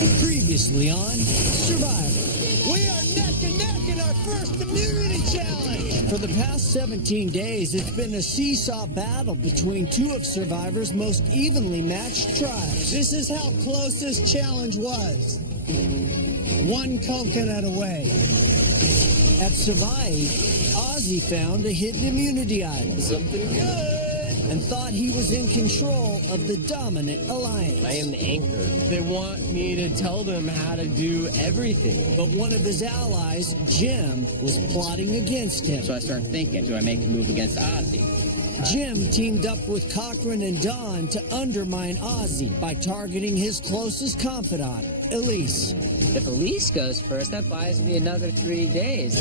Previously on Survivor. We are neck and neck in our first immunity challenge. For the past 17 days, it's been a seesaw battle between two of Survivor's most evenly matched tribes. This is how close this challenge was. One coconut away. At Savai, Ozzy found a hidden immunity idol. Something good. And thought he was in control of the dominant alliance. I am the anchor. They want me to tell them how to do everything. But one of his allies, Jim, was plotting against him. So I started thinking, do I make a move against Ozzy? Jim teamed up with Cochran and Don to undermine Ozzy by targeting his closest confidant, Elise. If Elise goes first, that buys me another 3 days.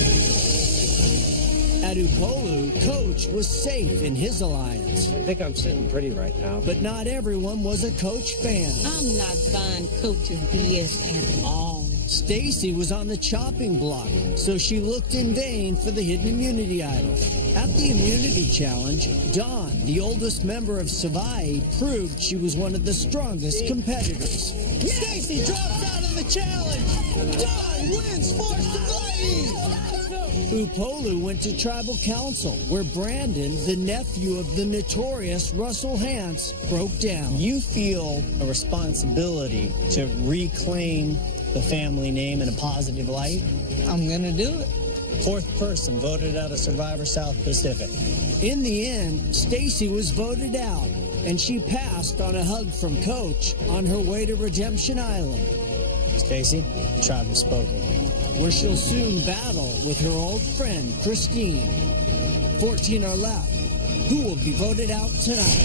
At Upolu, Coach was safe in his alliance. I think I'm sitting pretty right now. But not everyone was a Coach fan. I'm not buying Coach's BS at all. Stacy was on the chopping block, so she looked in vain for the hidden immunity idol. At the immunity challenge, Dawn, the oldest member of Savai, proved she was one of the strongest competitors. Stacy drops out of the challenge! Dawn wins for Savai! Upolu went to tribal council, where Brandon, the nephew of the notorious Russell Hance, broke down. You feel a responsibility to reclaim the family name in a positive light? I'm gonna do it. Fourth person voted out of Survivor South Pacific. In the end, Stacy was voted out, and she passed on a hug from Coach on her way to Redemption Island. Stacy, the tribe has spoken. Where she'll soon battle with her old friend, Christine. 14 are left. Who will be voted out tonight?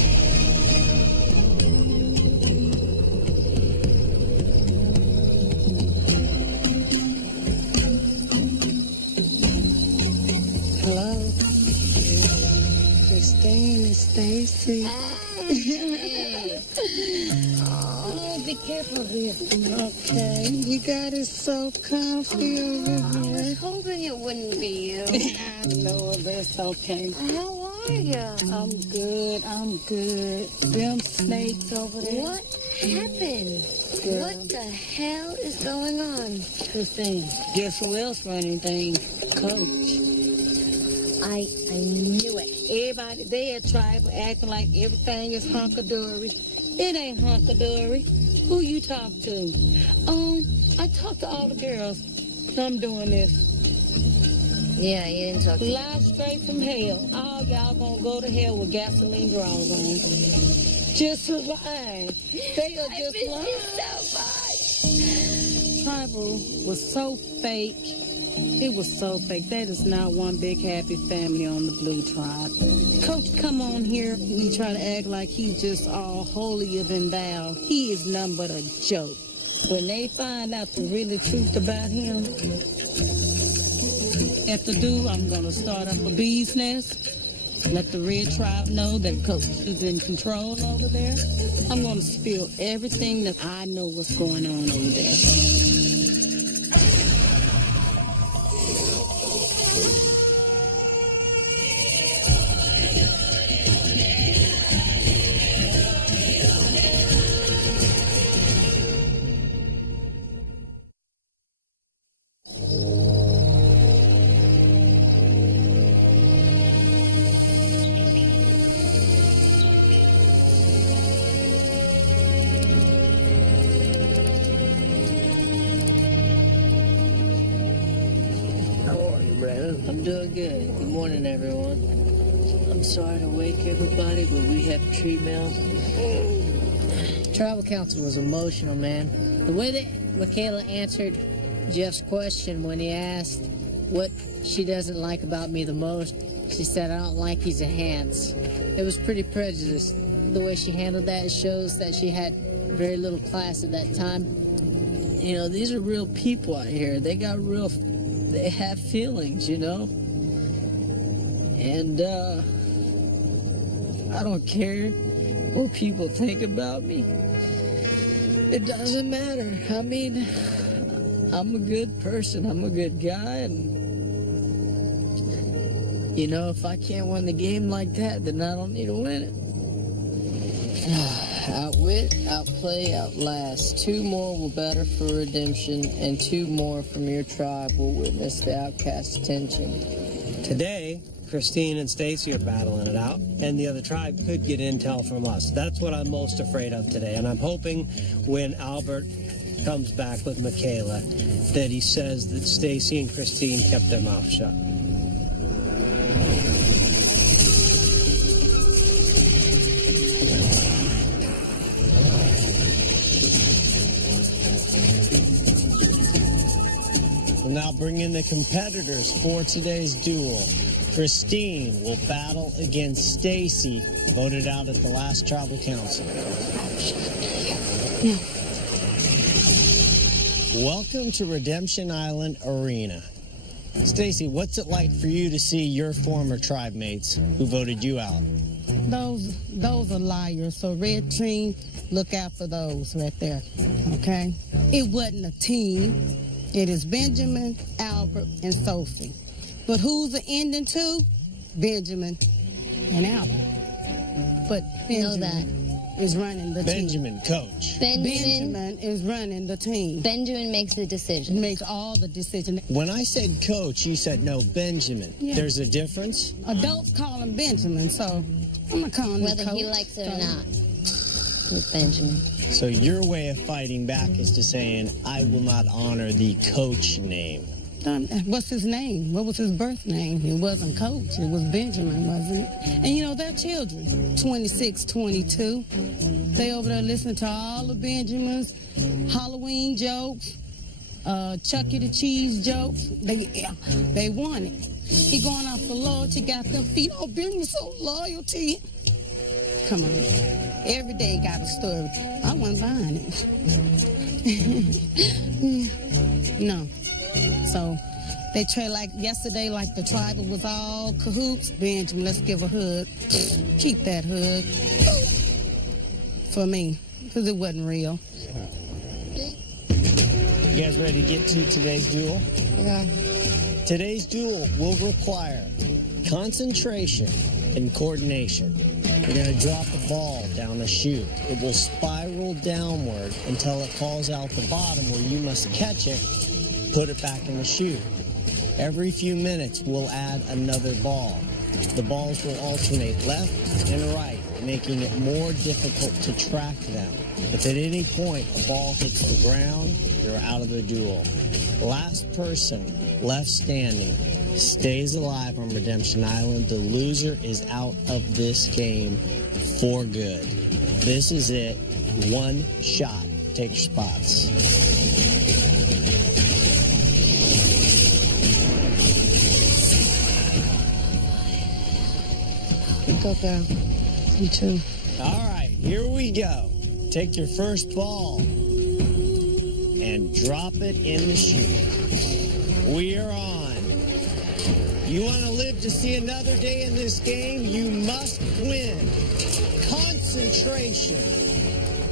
Hello? Christine, Stacy. Oh, be careful there. Okay, you got it so comfy over I here. was hoping it wouldn't be you. I know it, but it's okay. How are you? I'm good. Them snakes over there. What happened? Girl. What the hell is going on? Christine, guess who else running things? Coach. I knew it. Everybody, they at tribal acting like everything is hunky-dory. It ain't hunky-dory. Who you talk to? I talked to all the girls. I'm doing this. Yeah, you didn't talk to me. Live straight from hell. All y'all gonna go to hell with gasoline draws on. Just lying. They are just lying. So much. Tribal was so fake. It was so fake. That is not one big happy family on the Blue Tribe. Coach, come on here. You try to act like he's just all holier than thou. He is nothing but a joke. When they find out the really truth about him, after I'm gonna start up a bee's nest. Let the Red Tribe know that Coach is in control over there. I'm gonna spill everything that I know what's going on over there. I'm doing good. Good morning, everyone. I'm sorry to wake everybody, but we have treatment. Tribal Council was emotional, man. The way that Michaela answered Jeff's question when he asked what she doesn't like about me the most, she said, I don't like he's a Hance. It was pretty prejudiced. The way she handled that shows that she had very little class at that time. You know, these are real people out here. They have feelings, you know? And, I don't care what people think about me. It doesn't matter. I mean, I'm a good person. I'm a good guy, and, you know, if I can't win the game like that, then I don't need to win it. Outwit, outplay, outlast. 2 more will battle for redemption, and 2 more from your tribe will witness the outcast's tension. Today, Christine and Stacy are battling it out, and the other tribe could get intel from us. That's what I'm most afraid of today, and I'm hoping when Albert comes back with Michaela that he says that Stacy and Christine kept their mouth shut. We'll now bring in the competitors for today's duel. Christine will battle against Stacy, voted out at the last tribal council. Yeah. Welcome to Redemption Island Arena. Stacy, what's it like for you to see your former tribe mates who voted you out? Those are liars. So red team, look out for those right there. Okay? It wasn't a team. It is Benjamin, Albert, and Sophie. But who's the ending to? Benjamin and Albert. But Benjamin is running the team. Benjamin, coach. Benjamin is running the team. Benjamin makes the decision. Makes all the decisions. When I said coach, you said no, Benjamin. Yeah. There's a difference? Adults call him Benjamin, so I'm going to call him Whether coach. he likes it or not. With Benjamin. So your way of fighting back is to saying, I will not honor the coach name. What's his name? What was his birth name? It wasn't Coach. It was Benjamin, wasn't it? And, you know, they're children, 26, 22. They over there listening to all the Benjamins, Halloween jokes, Chucky the Cheese jokes. They want it. He going off the loyalty, got them feet. Oh, Benjamin's so loyalty. Come on. Every day got a story. I wasn't buying it. No. So they trade like yesterday, like the tribal was all cahoots. Benjamin, let's give a hug. Keep that hug for me, because it wasn't real. You guys ready to get to today's duel? Yeah. Today's duel will require concentration and coordination. You're going to drop a ball down a chute. It will spiral downward until it falls out the bottom, where you must catch it, put it back in the chute. Every few minutes, we'll add another ball. The balls will alternate left and right, making it more difficult to track them. If at any point a ball hits the ground, you're out of the duel. Last person left standing stays alive on Redemption Island. The loser is out of this game for good. This is it. One shot. Take your spots. Go, girl. You too. All right, here we go. Take your first ball and drop it in the chute. We are on. You want to live to see another day in this game? You must win. Concentration.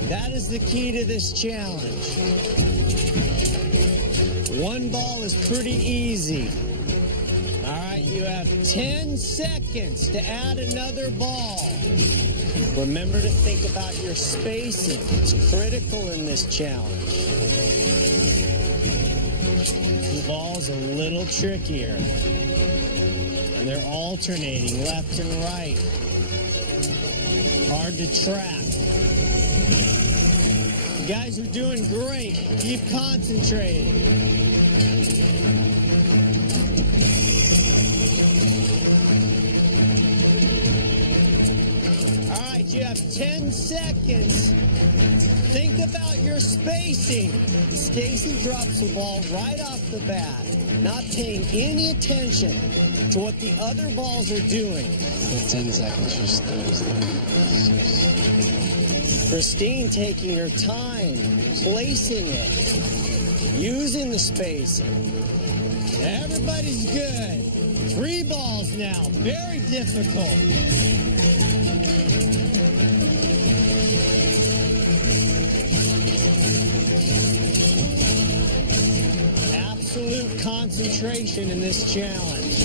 That is the key to this challenge. One ball is pretty easy. All right, you have 10 seconds to add another ball. Remember to think about your spacing. It's critical in this challenge. The ball's a little trickier. And they're alternating left and right. Hard to track. You guys are doing great. Keep concentrating. All right, you have 10 seconds. Think about your spacing. Stacy drops the ball right off the bat, not paying any attention to what the other balls are doing. 10 seconds, just Christine taking her time, placing it, using the spacing. Everybody's good. 3 balls now, very difficult. Absolute concentration in this challenge.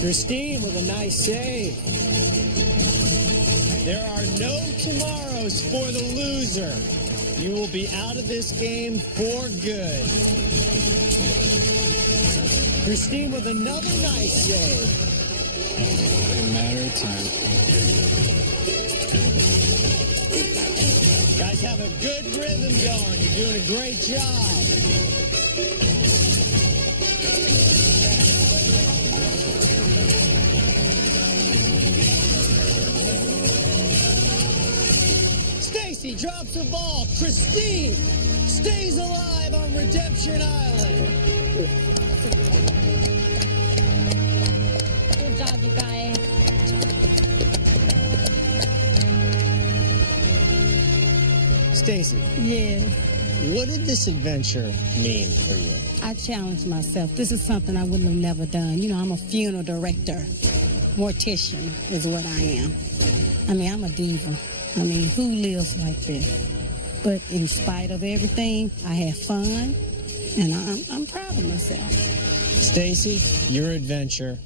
Christine with a nice save. There are no tomorrows goes for the loser. You will be out of this game for good. Christine with another nice save. A matter of time. Guys have a good rhythm going. You're doing a great job. Stacy drops the ball. Christine stays alive on Redemption Island. Good job, you guys. Stacy, Yes. what did this adventure mean for you? I challenged myself. This is something I wouldn't have never done. You know, I'm a funeral director. Mortician is what I am. I mean, I'm a diva. I mean, who lives like this? But in spite of everything, I had fun, and I'm proud of myself. Stacy, your adventure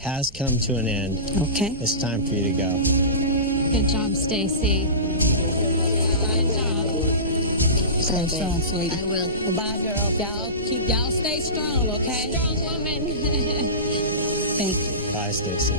has come to an end. Okay. It's time for you to go. Good job, Stacy. Good job. Stay strong, sweetie. I will. Well, bye, girl. Y'all stay strong, okay? Strong woman. Thank you. Bye, Stacy.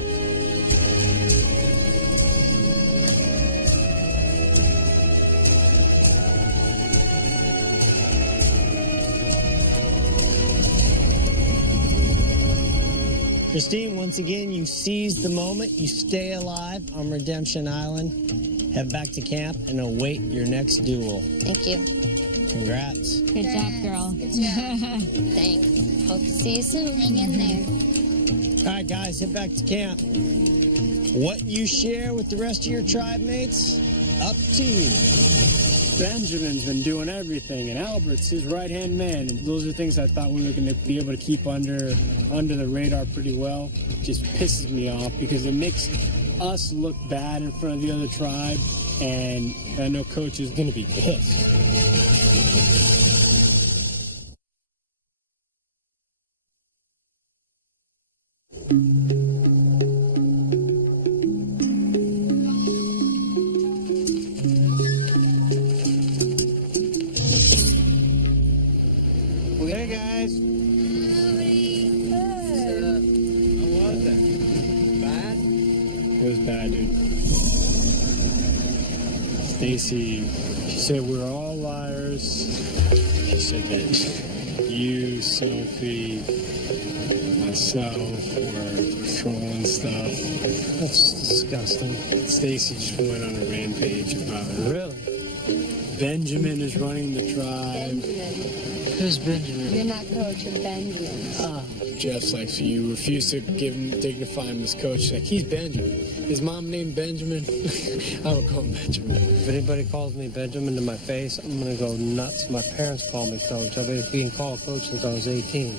Christine, once again, you seize the moment. You stay alive on Redemption Island. Head back to camp and await your next duel. Thank you. Congrats. Good job, girl. Good job. Thanks. Hope to see you soon. Hang in there. All right, guys, head back to camp. What you share with the rest of your tribe mates, up to you. Benjamin's been doing everything, and Albert's his right-hand man. And those are things I thought we were going to be able to keep under the radar pretty well. Just pisses me off because it makes us look bad in front of the other tribe, and I know Coach is going to be pissed. Hey guys. How was it? Bad? It was bad, dude. Stacy, she said we're all liars. She said that you, Sophie, myself were trolling stuff. That's disgusting. Stacy just went on a rampage about it. Really? Benjamin is running the tribe. Who's Benjamin? You're not coach, you're Benjamin. Jeff's like, so you refuse to dignify him as coach. Like, he's Benjamin. His mom named Benjamin. I don't call him Benjamin. If anybody calls me Benjamin to my face, I'm going to go nuts. My parents call me coach. I've been being called coach since I was 18.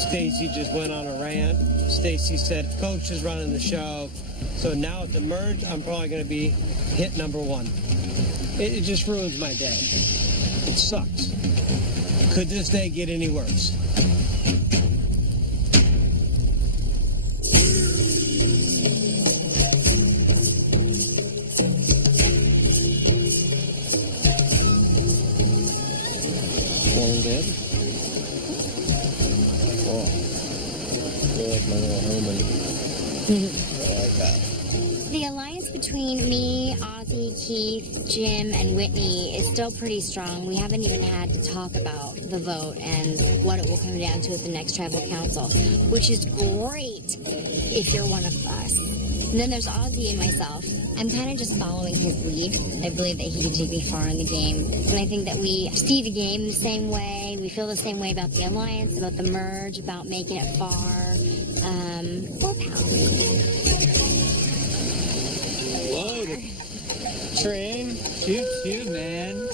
Stacy just went on a rant. Stacy said, Coach is running the show. So now at the merge, I'm probably going to be hit number one. It just ruins my day. It sucks. Could this day get any worse? Feeling good? Oh, I feel like my little Herman. I like that. The alliance between me, Ozzy, Keith, Jim, and Whitney is still pretty strong. We haven't even had to talk about the vote and what it will come down to at the next tribal council, which is great if you're one of us. And then there's Ozzy and myself. I'm kind of just following his lead. I believe that he can take me far in the game. And I think that we see the game the same way. We feel the same way about the alliance, about the merge, about making it far. We're pals. Loaded. Train. Shoot, man.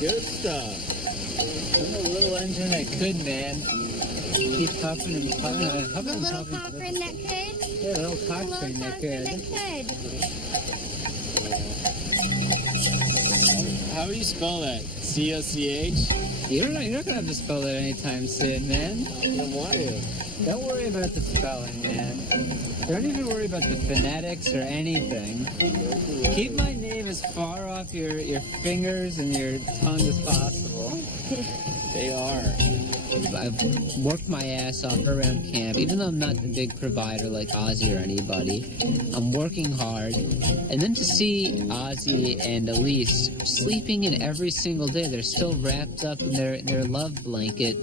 Good stuff. I'm a little engine that could, man. Keep puffing and puffing. The little Cochrane that could? Yeah, the little Cochrane that could. How do you spell that? C-O-C-H? You're not gonna have to spell that anytime soon, man. I don't want to. Don't worry about the spelling, man. Don't even worry about the phonetics or anything. Keep my name as far off your fingers and your tongue as possible. They are. I've worked my ass off around camp, even though I'm not the big provider like Ozzy or anybody. I'm working hard. And then to see Ozzy and Elise sleeping in every single day, they're still wrapped up in their love blanket,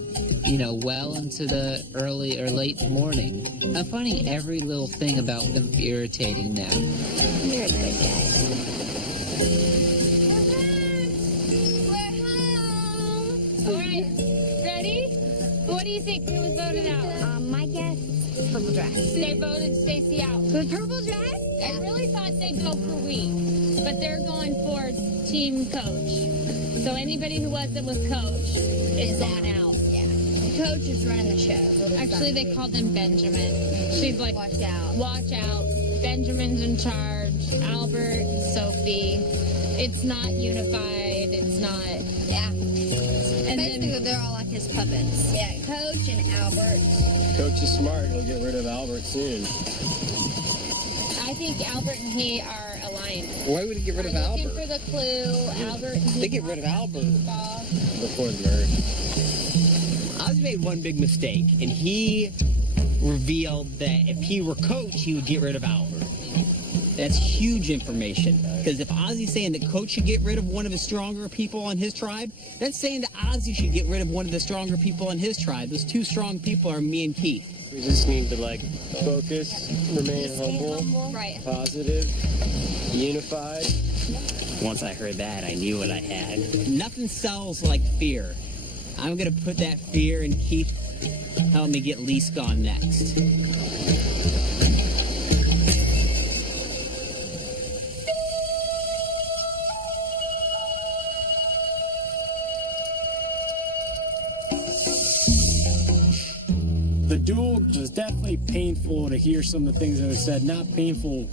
you know, well into the early or late morning. I'm finding every little thing about them irritating now. You're a good guy. All right, ready? What do you think? Who was voted out? My guess, purple dress. They voted Stacy out. The purple dress? I really thought they'd go for Wheat, but they're going for team coach. So anybody who wasn't with coach is gone out. Yeah. Coach is running the show. Actually, they called him Benjamin. She's like, Watch out. watch out. Benjamin's in charge. Albert, Sophie. It's not unified. It's not. Yeah. And Basically, then they're all like his puppets. Yeah, Coach and Albert. Coach is smart. He'll get rid of Albert soon. I think Albert and he are aligned. Why would he get rid of Looking Albert? for the clue. Albert and he They get rid of Albert. Before the merge. Ozzy made one big mistake, and he revealed that if he were coach, he would get rid of Albert. That's huge information, because if Ozzy's saying that coach should get rid of one of his stronger people on his tribe, that's saying that Ozzy should get rid of one of the stronger people on his tribe. Those two strong people are me and Keith. We just need to, like, focus, remain humble, Right. positive, unified. Once I heard that, I knew what I had. Nothing sells like fear. I'm going to put that fear in Keith. Help me get Lise gone next. The duel was definitely painful to hear some of the things that were said. Not painful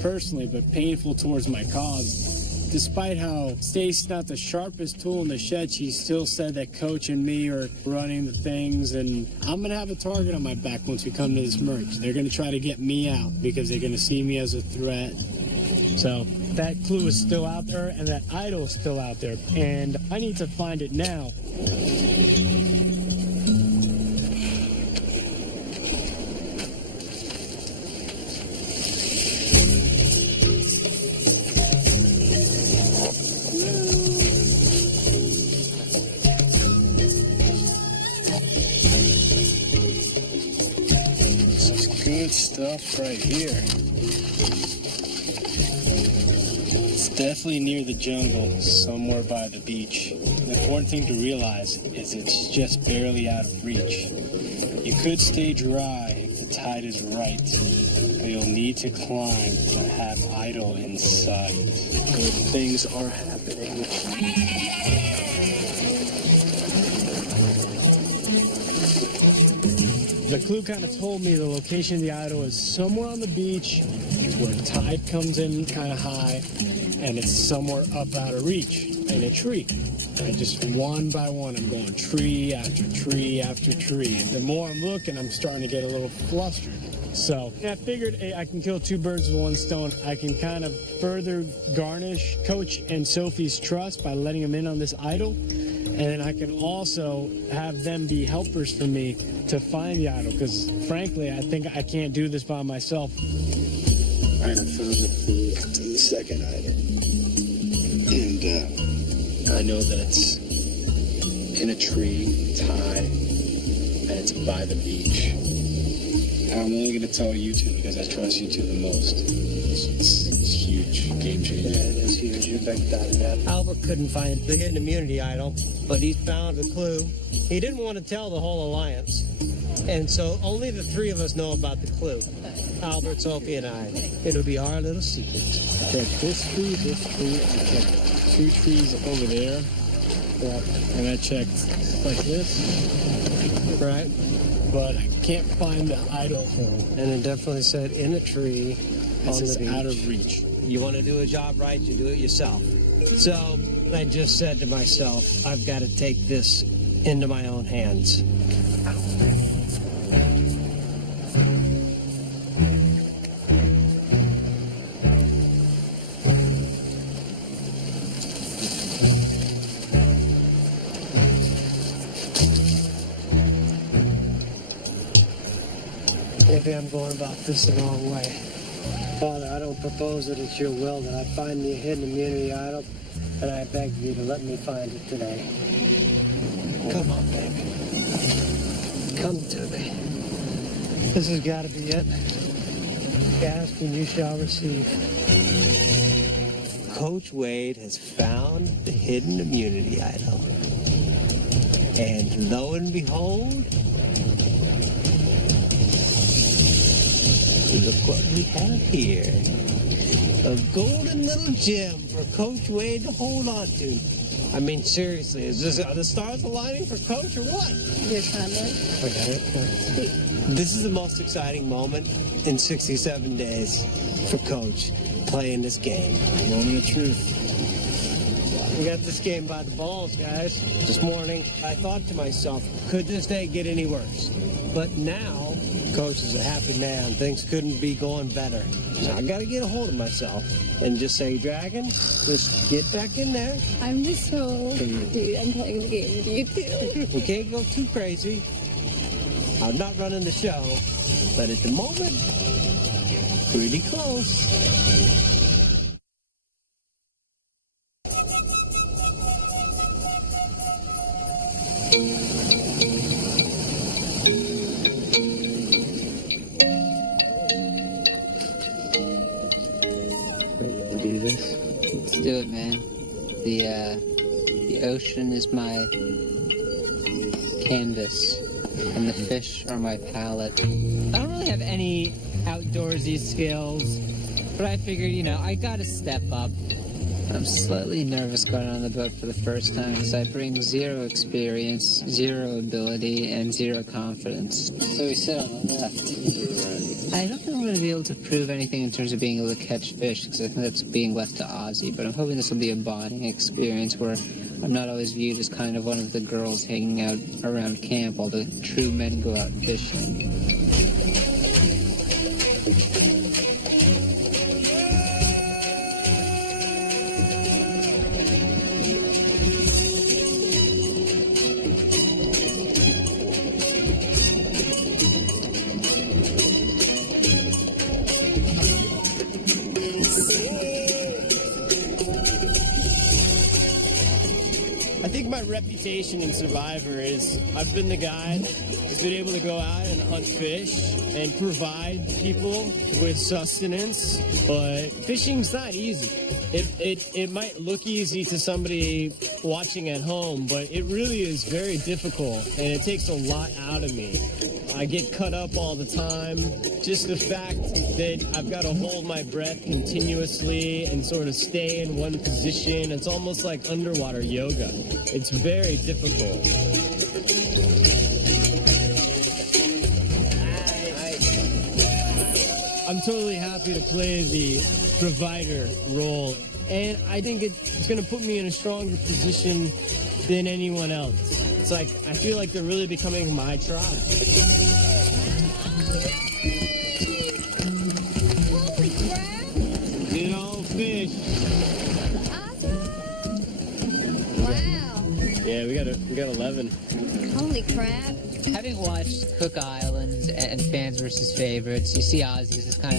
personally, but painful towards my cause. Despite how Stacy's not the sharpest tool in the shed, she still said that Coach and me are running the things, and I'm going to have a target on my back once we come to this merge. They're going to try to get me out because they're going to see me as a threat. So that clue is still out there, and that idol is still out there, and I need to find it now. Good stuff right here. It's definitely near the jungle, somewhere by the beach. The important thing to realize is it's just barely out of reach. You could stay dry if the tide is right, but you'll need to climb to have idol in sight. Good things are happening. The clue kind of told me the location of the idol is somewhere on the beach where tide comes in kind of high, and it's somewhere up out of reach in a tree. And just one by one, I'm going tree after tree after tree. And the more I'm looking, I'm starting to get a little flustered. So I figured, hey, I can kill two birds with one stone. I can kind of further garnish Coach and Sophie's trust by letting them in on this idol. And then I can also have them be helpers for me to find the idol, because frankly, I think I can't do this by myself. All right, I found the clue to the second idol. And I know that it's in a tree, it's high, and it's by the beach. I'm only going to tell you two because I trust you two the most. It's huge, game changer. Yeah, it is huge. You bet that. Albert couldn't find the hidden immunity idol, but he found a clue. He didn't want to tell the whole alliance, and so only the three of us know about the clue. Albert, Sophie, and I. It'll be our little secret. Check this tree, I checked two trees over there. Yeah. And I checked like this. Right? But I can't find the idol. And it definitely said in a tree on the beach. Out of reach. You want to do a job right, you do it yourself. So I just said to myself, I've got to take this into my own hands. Maybe I'm going about this the wrong way. Father, I don't propose that it's your will that I find the hidden immunity idol, and I beg you to let me find it today. Come on, baby. Come to me. This has got to be it. Ask and you shall receive. Coach Wade has found the hidden immunity idol. And lo and behold, look what we have here. A golden little gem for Coach Wade to hold on to. I mean, seriously, are the stars aligning for Coach or what? Yes, I know. Okay. This is the most exciting moment in 67 days for Coach playing this game. Moment of truth. We got this game by the balls, guys. This morning, I thought to myself, could this day get any worse? But now, Coach is a happy man. Things couldn't be going better. So I got to get a hold of myself and just say, Dragon, just get back in there. I'm just so, dude, I'm playing the game with you too. We can't go too crazy. I'm not running the show, but at the moment, pretty close. Do this? Let's do it, man. The ocean is my canvas, and the fish are my palette. I don't really have any outdoorsy skills, but I figured, I gotta step up. I'm slightly nervous going on the boat for the first time because I bring 0 experience, 0 ability, and 0 confidence. So we sit on the left. I don't think I'm going to be able to prove anything in terms of being able to catch fish because I think that's being left to Ozzy, but I'm hoping this will be a bonding experience where I'm not always viewed as kind of one of the girls hanging out around camp while the true men go out fishing. I think my reputation in Survivor is I've been the guy that's been able to go out and hunt fish and provide people with sustenance, but fishing's not easy. It might look easy to somebody watching at home, but it really is very difficult, and it takes a lot out of me. I get cut up all the time. Just the fact that I've got to hold my breath continuously and sort of stay in one position, it's almost like underwater yoga. It's very difficult. I'm totally happy to play the provider role, and I think it's going to put me in a stronger position than anyone else. It's like, I feel like they're really becoming my tribe. Holy crap! Get all fish. Awesome! Wow! Yeah, we got 11. Holy crap! Having watched Cook Islands and Fans vs. Favorites, you see Ozzy as this kind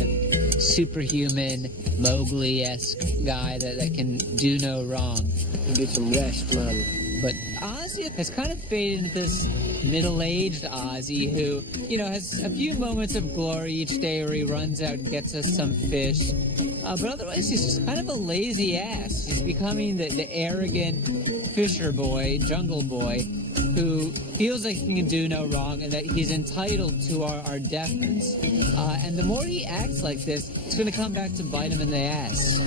of superhuman, Mowgli-esque guy that can do no wrong. Get some rest, man. But Ozzy has kind of faded into this middle-aged Ozzy who, has a few moments of glory each day where he runs out and gets us some fish. But otherwise, he's just kind of a lazy ass. He's becoming the arrogant fisher boy, jungle boy, who feels like he can do no wrong and that he's entitled to our deference. And the more he acts like this, it's going to come back to bite him in the ass.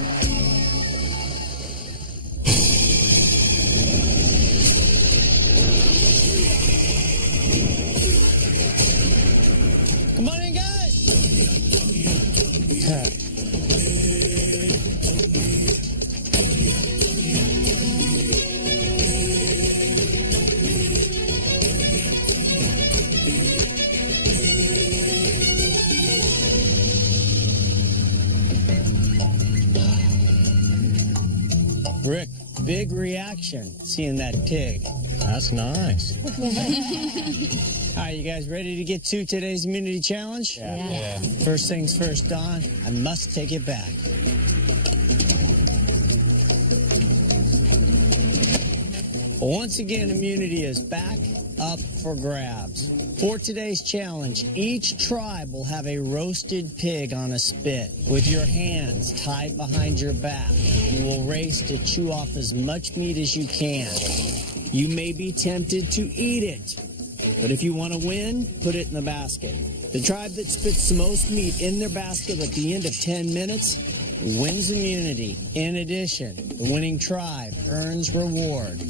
Come on in, guys! Rick, big reaction seeing that pig. That's nice. All right, you guys ready to get to today's immunity challenge? Yeah. First things first, Don, I must take it back. Once again, immunity is back up for grabs. For today's challenge, each tribe will have a roasted pig on a spit. With your hands tied behind your back, you will race to chew off as much meat as you can. You may be tempted to eat it, but if you want to win, put it in the basket. The tribe that spits the most meat in their basket at the end of 10 minutes wins immunity. In addition, the winning tribe earns reward.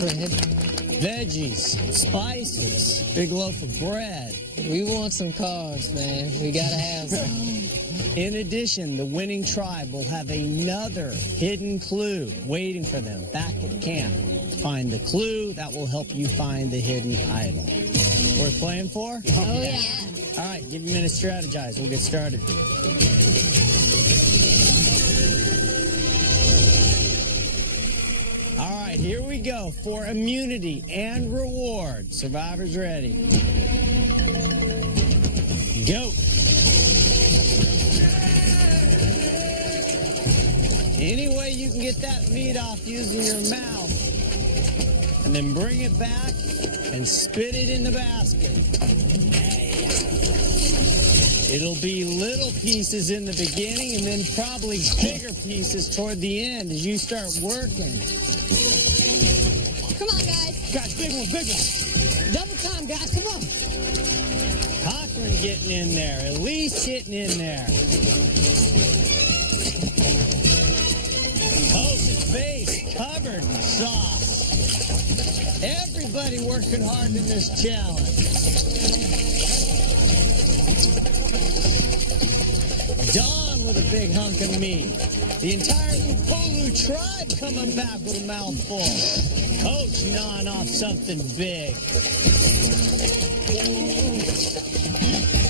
Bread. Veggies, spices, big loaf of bread. We want some carbs, man. We gotta have some. In addition, the winning tribe will have another hidden clue waiting for them back at camp. Find the clue that will help you find the hidden item. Worth playing for? Oh, yeah. All right, give me a minute to strategize. We'll get started. All right, here we go for immunity and reward. Survivors ready. Go. Any way you can get that meat off using your mouth, and then bring it back and spit it in the basket. It'll be little pieces in the beginning and then probably bigger pieces toward the end as you start working. Come on, guys. Guys, big one, big one. Double time, guys. Come on. Cochran getting in there, Elise getting in there. Coach's face covered in sauce. Everybody working hard in this challenge. Don with a big hunk of meat. The entire Upolu tribe coming back with a mouthful. Coach gnawing off something big.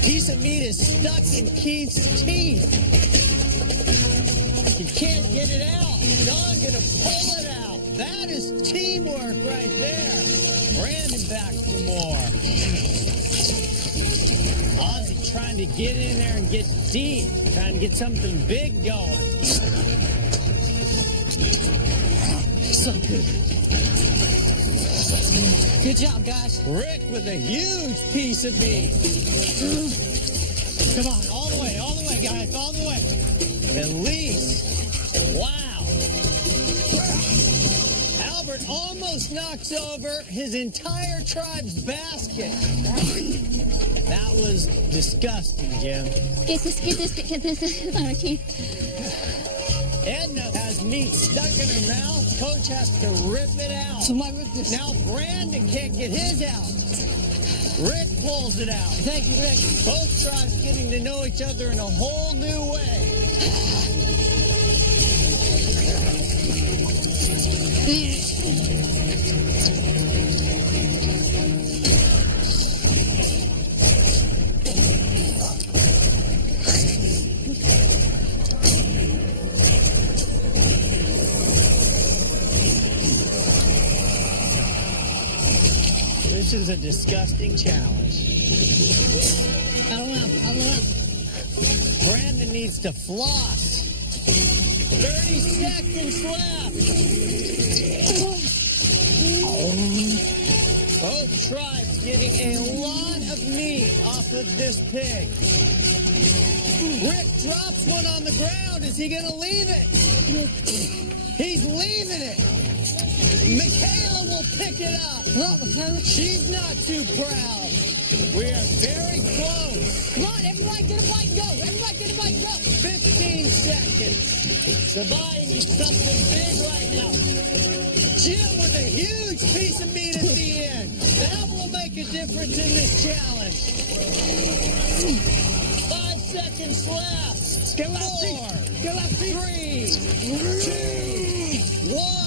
Piece of meat is stuck in Keith's teeth. He can't get it out. Don gonna pull it out. That is teamwork right there. Brandon back for more. Ozzy trying to get in there and get deep. Trying to get something big going. So good. Good job, guys. Rick with a huge piece of meat. Come on, all the way, guys, all the way. At least. Wow. Albert almost knocks over his entire tribe's basket. That was disgusting, Jim. Get this on our team. Edna has meat stuck in her mouth. Coach has to rip it out. Somebody rip this. Now Brandon can't get his out. Rick pulls it out. Thank you, Rick. Both tribes getting to know each other in a whole new way. This is a disgusting challenge. I don't know. Brandon needs to floss. 30 seconds left. Both tribes getting a lot of meat off of this pig. Rick drops one on the ground. Is he going to leave it? He's leaving it. Michaela will pick it up. She's not too proud. We are very close. Come on, everybody get a bite and go. Everybody get a bite and go. 15 seconds. Somebody needs something big right now. Jim with a huge piece of meat at the end. That will make a difference in this challenge. 5 seconds left. 4, 3, 2, 1.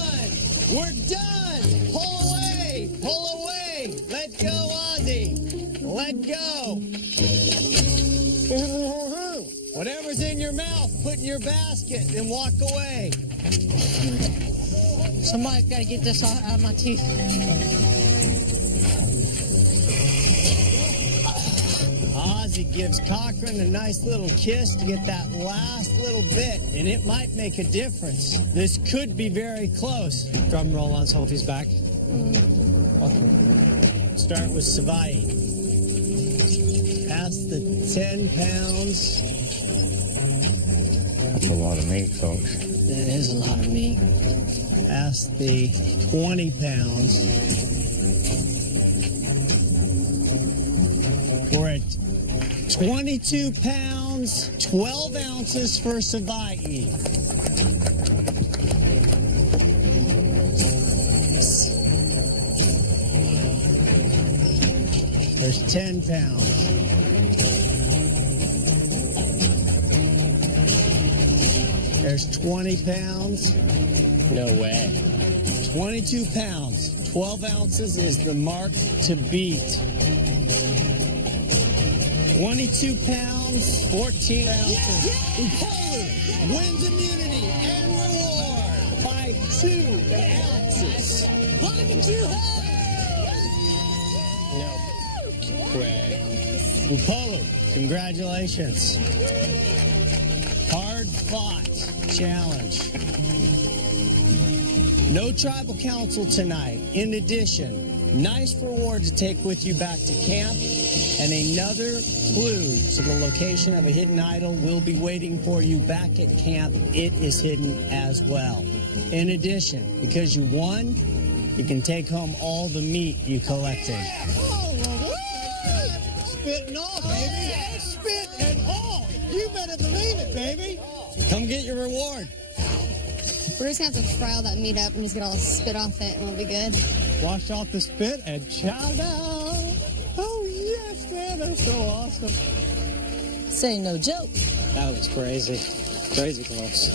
We're done. Pull away. Pull away. Let go, Ozzy. Let go. Whatever's in your mouth, put in your basket and walk away. Somebody's got to get this out of my teeth. Ozzy gives Cochran a nice little kiss to get that last little bit, and it might make a difference. This could be very close. Drum roll on Sophie's back. Start with Savai. Past the 10 pounds. That's a lot of meat, folks. That is a lot of meat. Past the 20 pounds. We're at 22 pounds, 12 ounces for Savai. There's 10 pounds. There's 20 pounds. No way. 22 pounds. 12 ounces is the mark to beat. 22 pounds, 14 ounces. Upolu wins immunity and reward by 2 ounces. Barbecue No way. Upolu, congratulations. Hard fought challenge. No tribal council tonight. In addition, nice reward to take with you back to camp, and another clue to the location of a hidden idol will be waiting for you back at camp. It is hidden as well. In addition, because you won, you can take home all the meat you collected. Spitting off, baby. Spit and all. You better believe it, baby. Come get your reward. We're just gonna have to fry all that meat up and just get all the spit off it and we'll be good. Wash off the spit and chow down. Oh, yes, man. That's so awesome. This ain't no joke. That was crazy. Crazy close.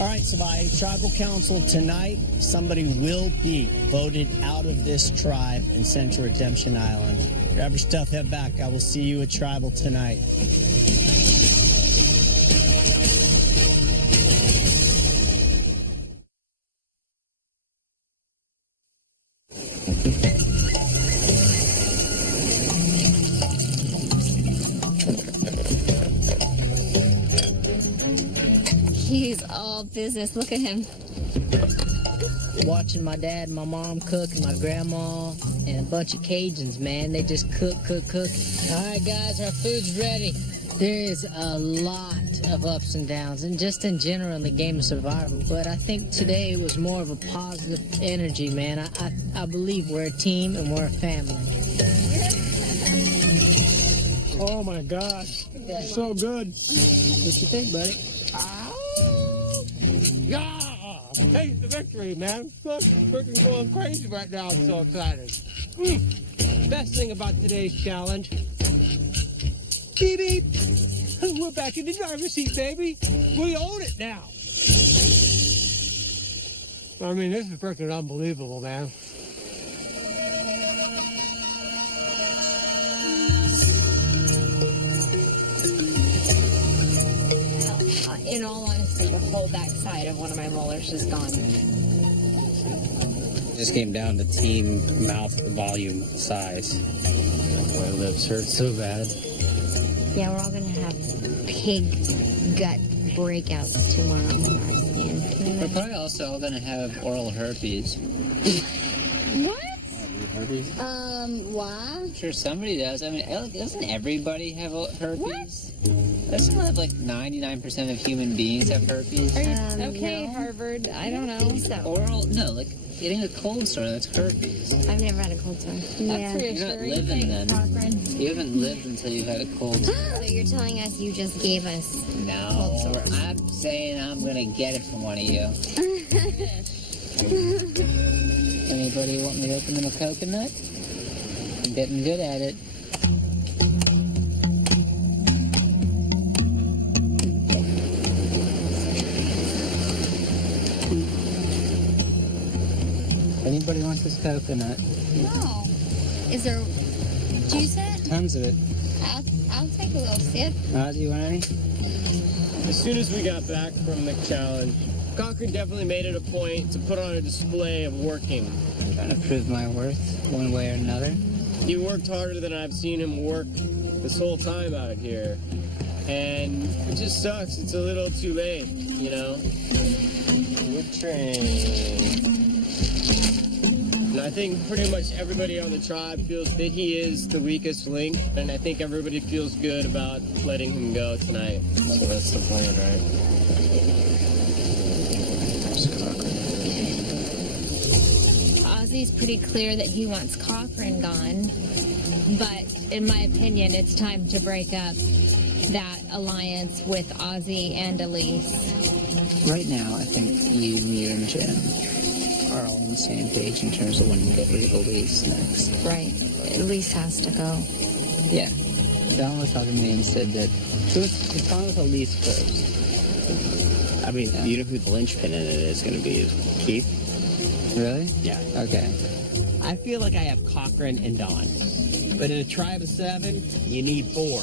All right, Savai, tribal council tonight, somebody will be voted out of this tribe and sent to Redemption Island. Grab your stuff, head back. I will see you at tribal tonight. He's all business. Look at him. Watching my dad and my mom cook and my grandma and a bunch of Cajuns, man. They just cook. All right, guys, our food's ready. There is a lot of ups and downs, and just in general in the game of survival. But I think today was more of a positive energy, man. I believe we're a team and we're a family. Oh my gosh, so good. What you think, buddy? Yeah, taste the victory, man. Look, freaking going crazy right now. I'm so excited. Best thing about today's challenge. Beep, beep. We're back in the driver's seat, baby. We own it now. I mean, this is freaking unbelievable, man. In all honesty, the whole back side of one of my molars is gone. Just came down to team mouth volume size. My lips hurt so bad. Yeah, we're all gonna have pig gut breakouts tomorrow on our skin. We're probably also all gonna have oral herpes. What? Herpes? Why? I'm sure somebody does. I mean, doesn't everybody have herpes? Doesn't like 99% of human beings have herpes? Okay, no. Harvard. I don't know. Oral? No, like getting a cold sore, that's herpes. I've never had a cold sore. That's You're not living then. You haven't lived until you've had a cold sore. So you're telling us you just gave us No, cold sores? I'm saying I'm gonna get it from one of you. Anybody want me to open them a coconut? I'm getting good at it. Anybody wants this coconut? No. Is there juice in it? Tons of it. I'll take a little sip. Ozzy, you want any? As soon as we got back from the challenge, Cochran definitely made it a point to put on a display of working. Trying to prove my worth one way or another. He worked harder than I've seen him work this whole time out here. And it just sucks. It's a little too late, you know? Good train. And I think pretty much everybody on the tribe feels that he is the weakest link. And I think everybody feels good about letting him go tonight. So that's the plan, right? Ozzy's pretty clear that he wants Cochran gone, but in my opinion, it's time to break up that alliance with Ozzy and Elise. Right now, I think you, me, and Jim are all on the same page in terms of when to get rid of Elise next. Right. Elise has to go. Yeah. Don was talking to me and said that it's fine with Elise first. I mean, you know who the linchpin in it is going to be is Keith. Really? Yeah. Okay. I feel like I have Cochran and Don. But in a tribe of 7, you need 4.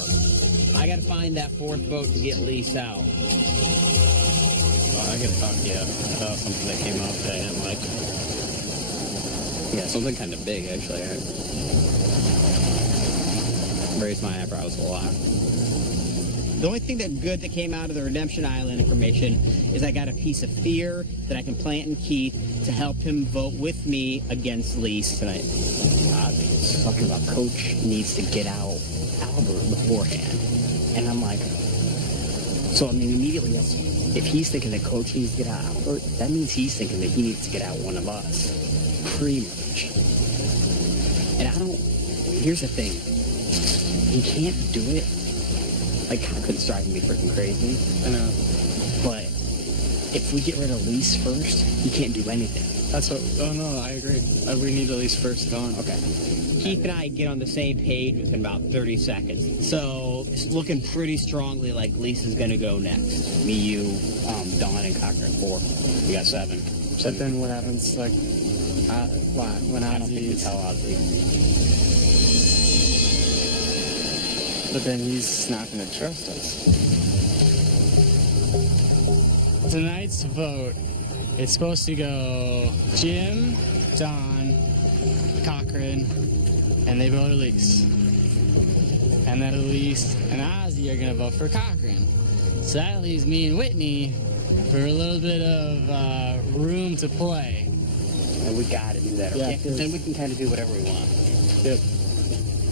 I got to find that 4th vote to get Lise out. Well, I gotta talk to you about something that came up that I didn't like. Yeah, something kind of big, actually. I raised my eyebrows a lot. The only thing that good that came out of the Redemption Island information is I got a piece of fear that I can plant in Keith to help him vote with me against Lise tonight. Ozzy's talking about Coach needs to get out Albert beforehand. And I'm like, so I mean, immediately, if he's thinking that Coach needs to get out Albert, that means he's thinking that he needs to get out one of us. Pretty much. And here's the thing. He can't do it. Like, Cochran's driving me freaking crazy. I know. But if we get rid of Lise first, he can't do anything. That's what. Oh no, I agree. We need Elise first gone. Okay. Keith and I get on the same page within about 30 seconds. So it's looking pretty strongly like Lise is going to go next. Me, you, Don, and Cochran 4. We got 7. But then what happens, like, when I don't think we Ozzy's... tell Ozzy. But then he's not going to trust us. Tonight's vote, it's supposed to go Jim, Don, Cochran, and they vote Elise. And then Elise and Ozzy are going to vote for Cochran. So that leaves me and Whitney for a little bit of room to play. And we got to do that, okay? Yeah, Then we can kind of do whatever we want. Yep.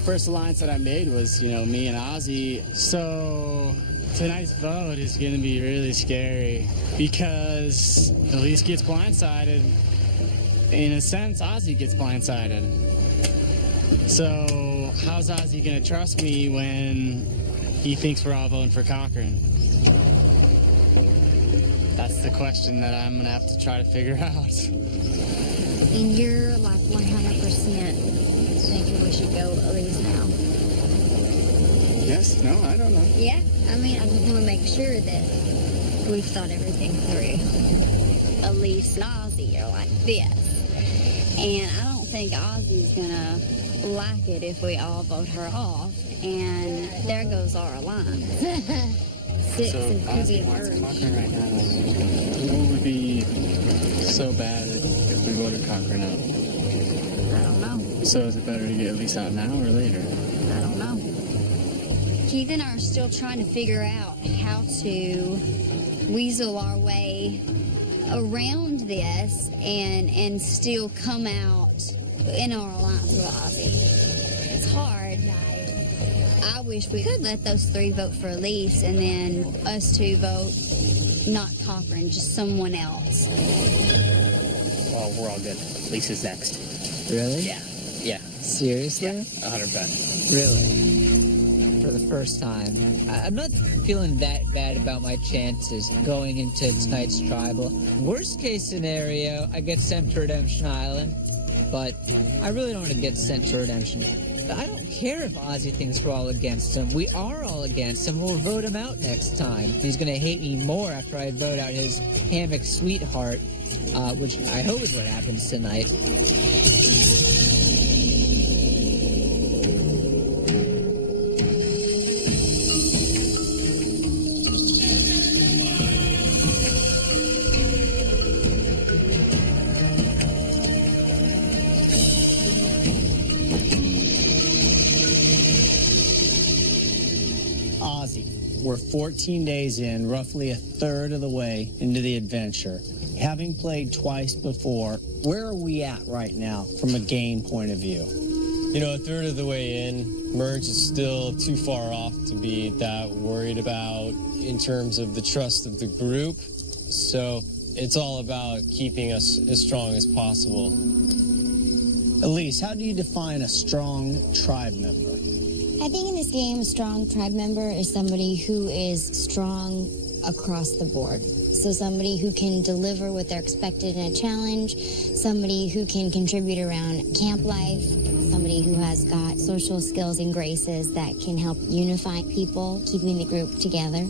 First alliance that I made was, me and Ozzy. So tonight's vote is going to be really scary because Elise gets blindsided. In a sense, Ozzy gets blindsided. So how's Ozzy going to trust me when he thinks we're all voting for Cochran? That's the question that I'm going to have to try to figure out. And you're like 100% thinking we should go Elise now. Yes? No, I don't know. Yeah, I mean, I just want to make sure that we've thought everything through. Elise and Ozzy are like this. And I don't think Ozzy's going to like it if we all vote her off. And there goes our alliance. 6 and Ozzy wants Cochran right now. What would be so bad if we voted Cochran out? I don't know. So is it better to get Elise out now or later? I don't know. Keith and I are still trying to figure out how to weasel our way around this and still come out in our alliance with Ozzy. It's hard. I wish we could let those 3 vote for Elise and then us 2 vote not Cochran, just someone else. Well, we're all good. Lisa's next. Really? Yeah. Yeah. Seriously? Yeah, 100%. Really? For the first time. I'm not feeling that bad about my chances going into tonight's tribal. Worst case scenario, I get sent to Redemption Island. But I really don't want to get sent to Redemption. I don't care if Ozzy thinks we're all against him. We are all against him. We'll vote him out next time. He's going to hate me more after I vote out his hammock sweetheart, which I hope is what happens tonight. we're 14 days in, roughly a third of the way into the adventure. Having played twice before, where are we at right now from a game point of view? You know, a third of the way in, Merge is still too far off to be that worried about in terms of the trust of the group. So it's all about keeping us as strong as possible. Elise, how do you define a strong tribe member? I think in this game, a strong tribe member is somebody who is strong across the board. So somebody who can deliver what they're expected in a challenge, somebody who can contribute around camp life, somebody who has got social skills and graces that can help unify people, keeping the group together.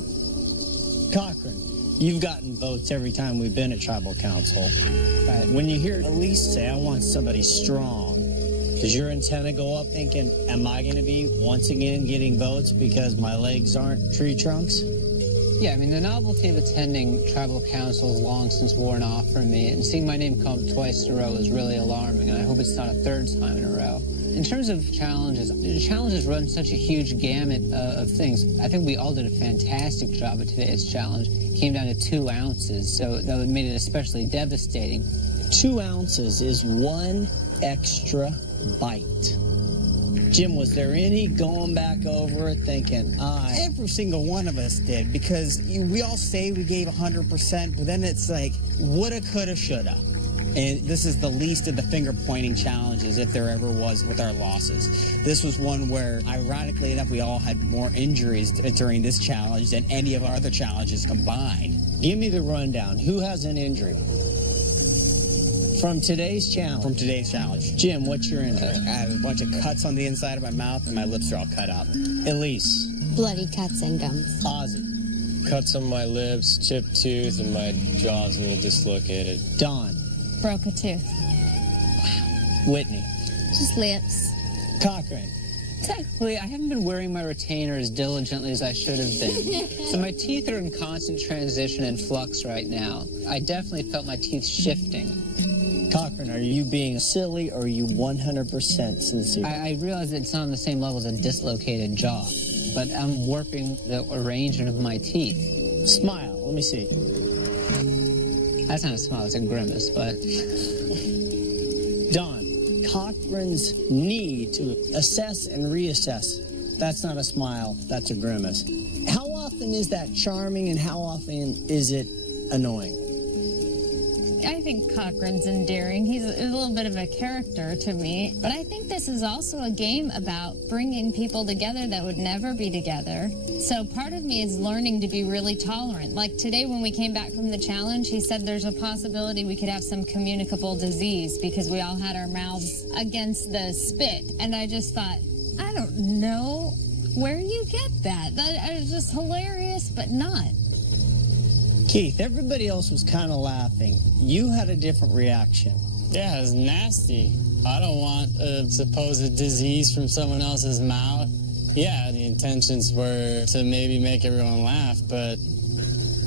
Cochran, you've gotten votes every time we've been at Tribal Council. When you hear Elise say, I want somebody strong, does your antenna go up thinking, am I going to be once again getting votes because my legs aren't tree trunks? Yeah, I mean, the novelty of attending tribal council has long since worn off from me, and seeing my name come up twice in a row is really alarming, and I hope it's not a third time in a row. In terms of challenges, the challenges run such a huge gamut of things. I think we all did a fantastic job at today's challenge. It came down to 2 ounces, so that made it especially devastating. 2 ounces is 1 extra bite. Jim, was there any going back over it thinking, Every single one of us did, because we all say we gave 100%, but then it's like, woulda, coulda, shoulda. And this is the least of the finger-pointing challenges, if there ever was, with our losses. This was one where, ironically enough, we all had more injuries during this challenge than any of our other challenges combined. Give me the rundown. Who has an injury? From today's challenge? From today's challenge. Jim, what's your injury? I have a bunch of cuts on the inside of my mouth, and my lips are all cut up. Elise? Bloody cuts and gums. Ozzy? Cuts on my lips, chipped tooth, and my jaw's a little dislocated. Dawn? Broke a tooth. Whitney? Just lips. Cochran? Technically, I haven't been wearing my retainer as diligently as I should have been. So my teeth are in constant transition and flux right now. I definitely felt my teeth shifting. Cochran, are you being silly or are you 100% sincere? I realize that it's not on the same level as a dislocated jaw, but I'm warping the arrangement of my teeth. Smile, let me see. That's not a smile, it's a grimace, but... Don, Cochran's need to assess and reassess, that's not a smile, that's a grimace. How often is that charming and how often is it annoying? I think Cochran's endearing. He's a little bit of a character to me. But I think this is also a game about bringing people together that would never be together. So part of me is learning to be really tolerant. Like today when we came back from the challenge, he said there's a possibility we could have some communicable disease because we all had our mouths against the spit. And I just thought, I don't know where you get that. That is just hilarious, but not. Keith, everybody else was kind of laughing. You had a different reaction. Yeah, it's nasty. I don't want a supposed disease from someone else's mouth. Yeah, the intentions were to maybe make everyone laugh, but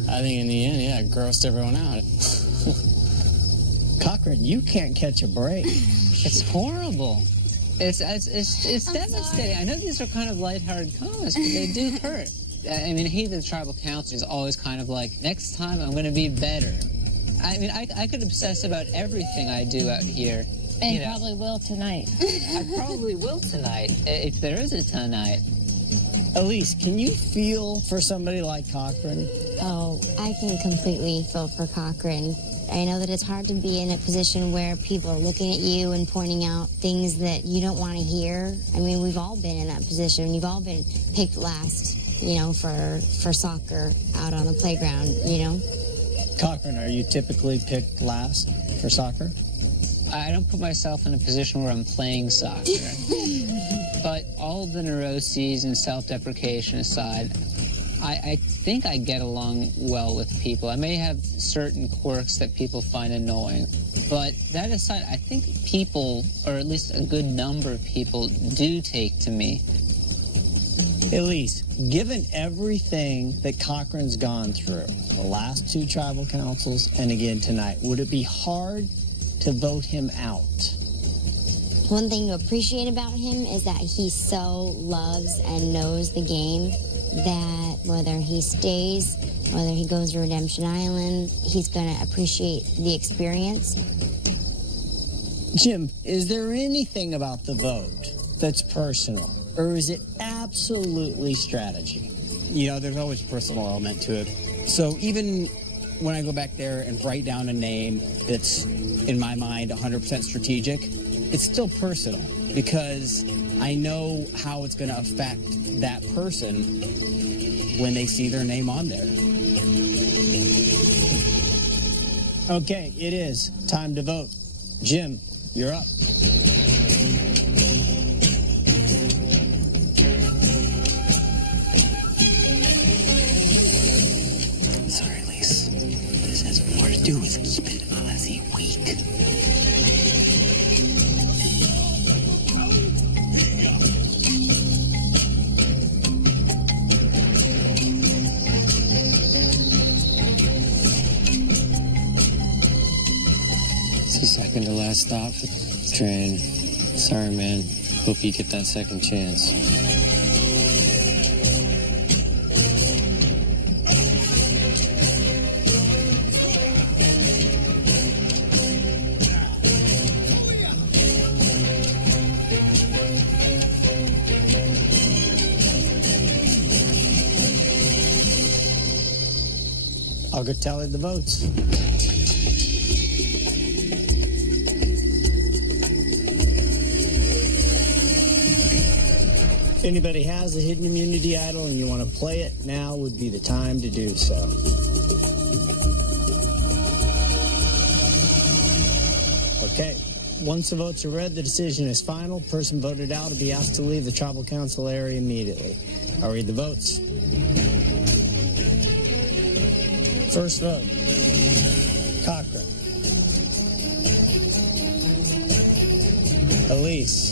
I think in the end, yeah, it grossed everyone out. Cochran, you can't catch a break. It's horrible. It's devastating. Sorry. I know these are kind of lighthearted comments, but they do hurt. I mean, he, the tribal council, is always kind of like, next time I'm going to be better. I mean, I could obsess about everything I do out here. And probably will tonight. I probably will tonight, if there is a tonight. Elise, can you feel for somebody like Cochran? Oh, I can completely feel for Cochran. I know that it's hard to be in a position where people are looking at you and pointing out things that you don't want to hear. I mean, we've all been in that position. You've all been picked last, you know, for soccer out on the playground, you know. Cochran, are you typically picked last for soccer? I don't put myself in a position where I'm playing soccer. But all the neuroses and self-deprecation aside, I think I get along well with people. I may have certain quirks that people find annoying, but that aside, I think people, or at least a good number of people, do take to me. Elise, given everything that Cochran's gone through, the last 2 tribal councils and again tonight, would it be hard to vote him out? One thing to appreciate about him is that he so loves and knows the game that whether he stays, whether he goes to Redemption Island, he's going to appreciate the experience. Jim, is there anything about the vote that's personal, or is it absolutely strategy? You know, there's always a personal element to it. So even when I go back there and write down a name that's, in my mind, 100% strategic, it's still personal because I know how it's going to affect that person when they see their name on there. Okay, it is time to vote. Jim, you're up. Sorry, Lise. This has more to do with keeping Ozzy weak. It's the second to last stop for the train. Sorry, man. Hope you get that second chance. I'll go tally the votes. If anybody has a hidden immunity idol and you want to play it, now would be the time to do so. Okay, once the votes are read, the decision is final. Person voted out will be asked to leave the tribal council area immediately. I'll read the votes. First vote, Cochran. Elise.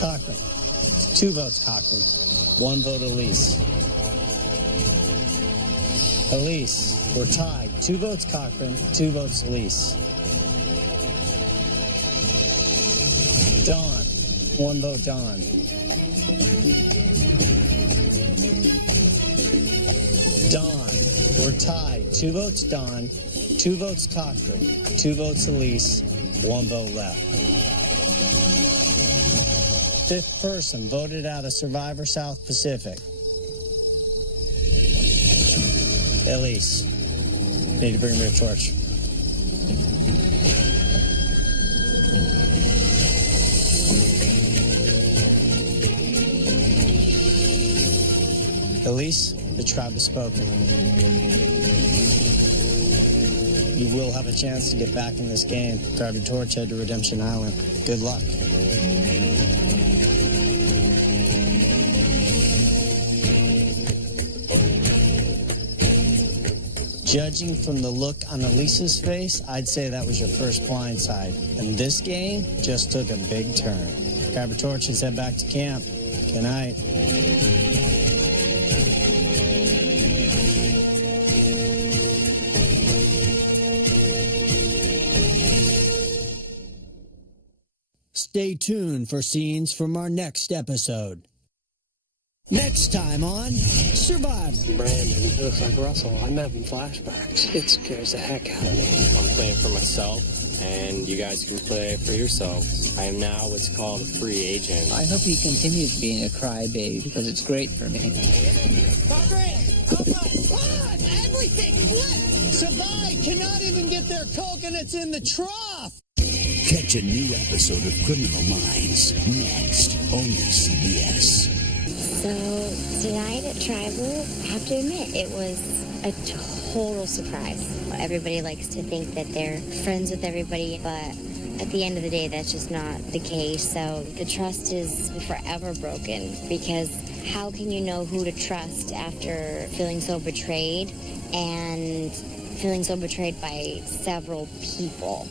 Cochran. 2 votes, Cochran. 1 vote, Elise. Elise, we're tied. 2 votes, Cochran. 2 votes, Elise. Don. 1 vote, Don. Don, we're tied. 2 votes, Don. 2 votes, Cochran. 2 votes, Elise. 1 vote left. 5th person voted out of Survivor South Pacific. Elise, need to bring me a torch. Elise, the tribe has spoken. You will have a chance to get back in this game. Grab your torch, head to Redemption Island. Good luck. Judging from the look on Elise's face, I'd say that was your first blindside. And this game just took a big turn. Grab your torches, head back to camp. Good night. Stay tuned for scenes from our next episode. Next time on Survivor. Brandon looks like Russell. I'm having flashbacks. It scares the heck out of me. I'm playing for myself, and you guys can play for yourselves. I am now what's called a free agent. I hope he continues being a crybaby because it's great for me. Everything flipped! Savai cannot even get their coconuts in the trough! Catch a new episode of Criminal Minds next, only CBS. So tonight at Tribal, I have to admit, it was a total surprise. Everybody likes to think that they're friends with everybody, but at the end of the day, that's just not the case. So the trust is forever broken, because how can you know who to trust after feeling so betrayed and feeling so betrayed by several people?